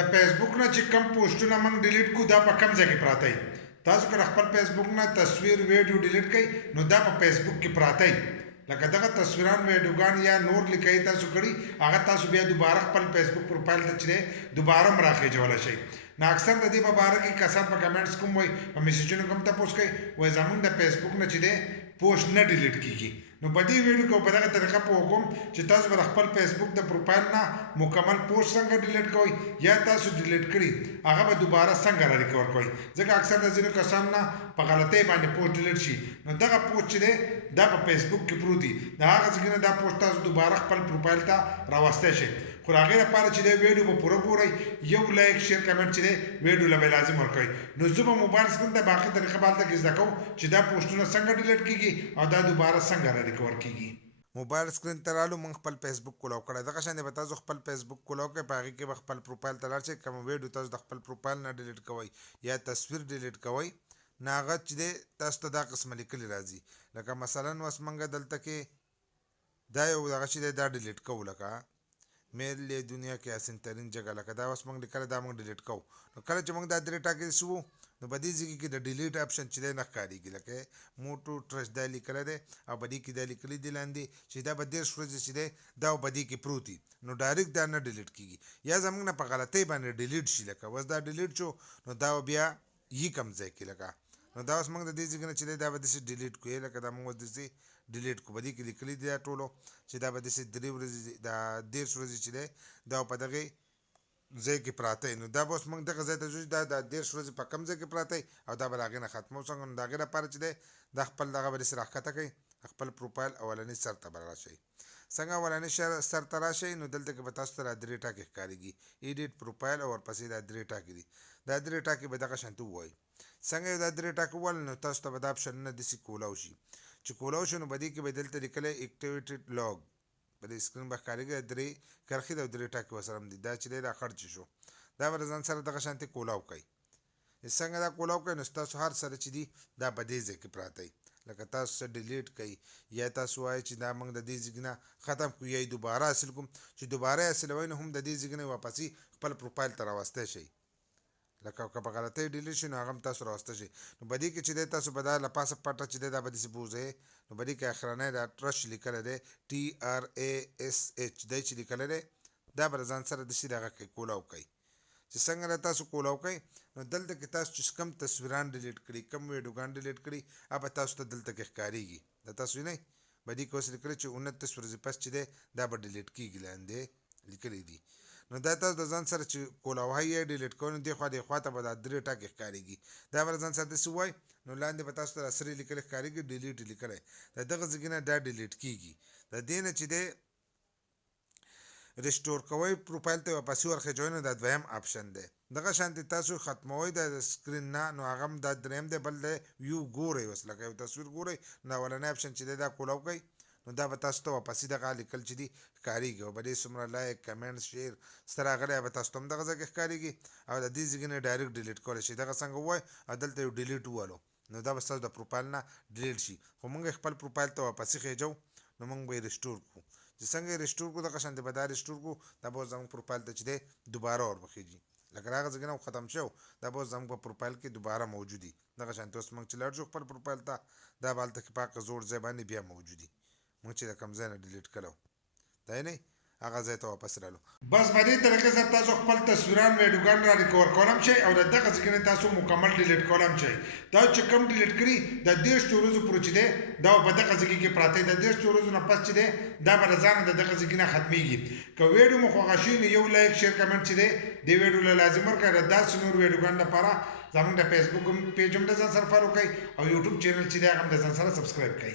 د فیسبوک نه چې کم پوسټونه موږ ډیلیټ کو دا په کم ځای کې پراته وي. تاسو که خپل فیسبوک نه تصویر ویډیو ډیلیټ کړئ نو دا په فیسبوک کې پراته وي. لکه دغه تصویران ویډیوګان یا نور لیکئ تاسو کړي هغه تاسو بیا دوباره خپل فیسبوک پروفایل ته چې دوباره راخېجولی شئ. نو اکثر د دې په باره کې کسان په کمنټس کوم وایي په میسیجونو کوم تپوس کوي وایي زموږ د فیسبوک نه چې دی پوسټ نه ډیلیټ کیږي. نو په دې ویډیو کې په دغه طریقه پوه کوم چې تاسو به خپل فیسبوک د پروفایل نه مکمل پوسټ څنګه ډیلیټ کوئ یا تاسو ډیلیټ کړي هغه به دوباره څنګه را ریکور کوئ. ځکه اکثر د ځینو کسانو نه په غلطۍ باندې پوسټ ډیلیټ شي نو دغه پوسټ چې دی دا په فیسبوک کې پروت دي د هغه څخه نه دا پوسټ تاسو دوباره خپل پروفایل ته راوستی شئ. خو د هغې لپاره چې دی ویډیو به پوره ګورئ یو لایک شیر کمنټ چې دی ویډیو له به لازم ورکوئ. نو زه به موبایل سکرین ته باقي طریقه به هلته کې زده کوم چې دا پوسټونه څنګه ډیلیټ کیږي او دا دوباره څنګه را ریکور کیږي. موبایل سکرین ته رالو موږ خپل فیسبوک کولاو کړی دغه شان به تاسو خپل فیسبوک کولاو کړئ په هغې کې به خپل پروفایل ته لاړ شئ. کوم ویډیو تاسو د خپل پروفایل نه ډیلیټ کوئ یا تصویر ډیلیټ کوئ نو هغه چې دی تاسو ته دا قسمه لیکلي راځي. لکه مثلا اوس موږ دلته کې دا یو دغه چې دی دا ډیلیټ کوو لکه میل دنیا کې حسین ترین جگہ لکه دا اوس موږ لیکلی دا موږ ډیلیټ کوو. نو کله چې موږ دا درې ټاکې شو نو په دې ځای کې د ډیلیټ اپشن چې دی نه ښکارېږي لکه موټو ټرسټ دا لیکلی دی او په دې کې دا لیکلي دي لاندې چې دا به 10 ورځې چې دی دا په دې کې پروت وي نو ډایرکټ دا نه ډیلیټ کېږي یا زموږ نه په غلطۍ باندې ډیلیټ شي لکه اوس دا ډیلیټ شو نو دا بیا یي کم ځای کې لکه نو دا اوس موږ د دې ځای نه چې دی دا به داسې ډیلیټ کړو لکه دا موږ اوس داسې ډیلیټ کړو په دې کې لیکلي دي دا ټولو چې دا به داسې 3 ورځې دا 10 ورځې چې دی دا په دغې ځای کې پراته نو دا به اوس موږ دغه ځای ته ځو دا 10 ورځې په کم ځای کې پراته او دا به د هغې نه ختمو څنګه نو د هغې لپاره چې دی دا خپل دغه به داسې راښکته کوئ خپل پروفایل اولني سر ته به راشئ. څنګه اولني سر ته راشئ نو دلته کې به تاسو ته دا 3 ټاکې ښکارېږي ایډیټ پروفایل او ورپسې دا 3 ټاکې دي دا 3 ټاکې به دغه شانتې ووایي. څنګه یو دا 3 ټاکې وویل نو تاسو ته به دا اپشنونه داسې کولاو شي چې کولاو شي نو په دې کې به دلته لیکلی اکټیویټډ لاګ په دې سکرین به ښکارېږي دا 3 کرښې د 3 ټاکې ورسره هم دي دا چې دی دا خړ چې شو دا به د ځان سره دغه شانتې کولاو کوئ. څنګه دا کولاو کوئ نو ستاسو هر سره چې دي دا په دې ځای کې پراته وي لکه تاسو څه ډیلیټ کوئ یا تاسو وایئ چې دا موږ د دې ځای نه ختم کړو یا یې دوباره حاصل کوم چې دوباره یې حاصلوئ نو هم د دې ځای نه واپسې خپل پروفایل ته راوستی شئ لکه که په غلطۍ ډیلیټ شي نو هغه هم تاسو راوسته شي. نو په دې کې چې دی تاسو به دا له پاسه پټه چې دی دا به داسې بوځئ نو په دې کې اخرنی دا ټرش لیکلی دی TRASH دی چې لیکلی دی دا به د ځان سره داسې دغه کوئ کولاو کوئ. چې څنګه د تاسو کولاو کوئ نو دلته کې تاسو چې کم تصویران ډیلیټ کړي کم ویډیوګان ډیلیټ کړي هغه تاسو ته دلته کې ښکارېږي دا تاسو وینئ په دې کې اوس لیکلي چې 29 ورځې پس چې دی دا به ډیلیټ کېږي لاندې لیکلي دي. نو دا تاسو د ځان سره چې کولاوهی یې ډیلیټ کوئ نو دې خوا ته به دا 3 ټاکې ښکارېږي دا به د ځان سره داسې ووایي نو لاندې به تاسو ته دا سرې لیکلی ښکارېږي ډیلیټ لیکلی د دغه ځای نه دا ډیلیټ کېږي. د دې نه چې دی ریسټور کوئ پروفایل ته واپسې ورخېجوئ نو دا دویم اپشن دی. دغه شانتې تاسو ختموئ د سکرین نه نو هغه هم دا دریم دی بل دی ویو ګورئ اوس لکه یو تصویر ګورئ نو اولنی اپشن چې دی دا کولاو کوئ نو دا به تاسو ته واپسې دغه لیکل چې دي ښکارېږي او به ډېر څومره لایک کمنټ شیر سره راغلی به تاسو ته هم دغه ځای کې ښکارېږي او د دې ځای نه ډایرکټ ډیلیټ کولی شئ دغه څنګه ووایئ او دلته یو ډیلیټ ووالو نو دا به ستاسو د پروفایل نه ډیلیټ شي خو موږ خپل پروفایل ته واپسې خېجو نو موږ به یې ریسټور کړو چې څنګه یې ریسټور کړو دغه شانتې به دا ریسټور کړو دا به اوس زموږ پروفایل ته چې دی دوباره وربخېږي لکه هغه ځای نه ختم شو دا به اوس زموږ په پروفایل کې دوباره موجود وي. دغه شانتې اوس موږ چې لاړ شو خپل پروفایل ته دا به هلته کې په هغه زوړ ځای باندې بیا موجود وي موږ چې د کوم ځای نه ډیلیټ کړی دا یې نه هغه ځای ته واپس رالو. بس په دې طریقې سره تاسو خپل تصویران ویډیوګان را ریکور کولی هم شئ او د دغه ځای نه تاسو مکمل ډیلیټ کولی هم شئ. دا چې کوم ډیلیټ کړي د 30 ورځو پورې چې دی دا په دغه ځای کې پراته د 30 ورځو نه پس چې دی دا به د ځانه د دغه ځای نه ختمیږي. که ویډیو مو خوښه شي نو یو لایک شیر کمنټ چې دی دې ویډیو له لازم ورکړئ د داسې نور ویډیوګان لپاره زموږ د فیسبوک پیج هم د ځان سره فالو کړئ او یوټیوب چینل چې دی هغه هم د ځان سره سبسکرایب کړئ.